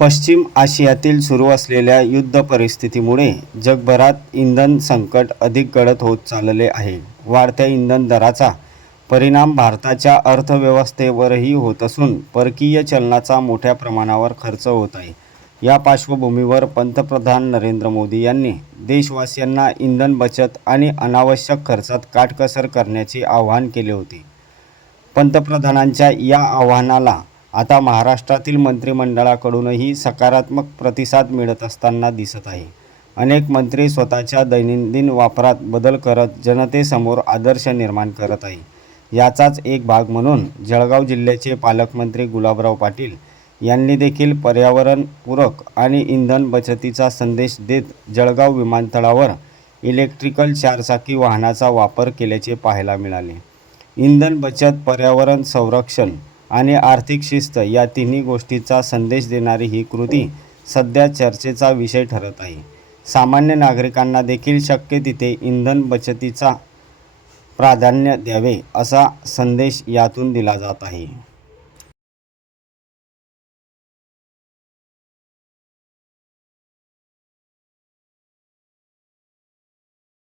पश्चिम आशियातील सुरू असलेल्या युद्ध परिस्थितीमुळे जगभरात इंधन संकट अधिक गडद होत चालले आहे. वाढत्या इंधन दराचा परिणाम भारताच्या अर्थव्यवस्थेवरही होत असून परकीय चलनाचा मोठ्या प्रमाणावर खर्च होत आहे. या पार्श्वभूमीवर पंतप्रधान नरेंद्र मोदी यांनी देशवासियांना इंधन बचत आणि अनावश्यक खर्चात काटकसर करण्याचे आवाहन केले होते. पंतप्रधानांच्या या आवाहनाला आता महाराष्ट्रातील मंत्रिमंडळाकडूनही सकारात्मक प्रतिसाद मिळत असताना दिसत आहे. अनेक मंत्री स्वतःच्या दैनंदिन वापरात बदल करत जनतेसमोर आदर्श निर्माण करत आहे. याचाच एक भाग म्हणून जळगाव जिल्ह्याचे पालकमंत्री गुलाबराव पाटील यांनी देखील पर्यावरणपूरक आणि इंधन बचतीचा संदेश देत जळगाव विमानतळावर इलेक्ट्रिकल चारचाकी वाहनाचा वापर केल्याचे पाहायला मिळाले. इंधन बचत, पर्यावरण संरक्षण आणि आर्थिक शिस्त या तिन्ही गोष्टींचा संदेश देणारी ही कृती सध्या चर्चेचा विषय ठरत आहे. सामान्य नागरिकांना देखील शक्य तिथे इंधन बचतीचा प्राधान्य द्यावे असा संदेश यातून दिला जात आहे.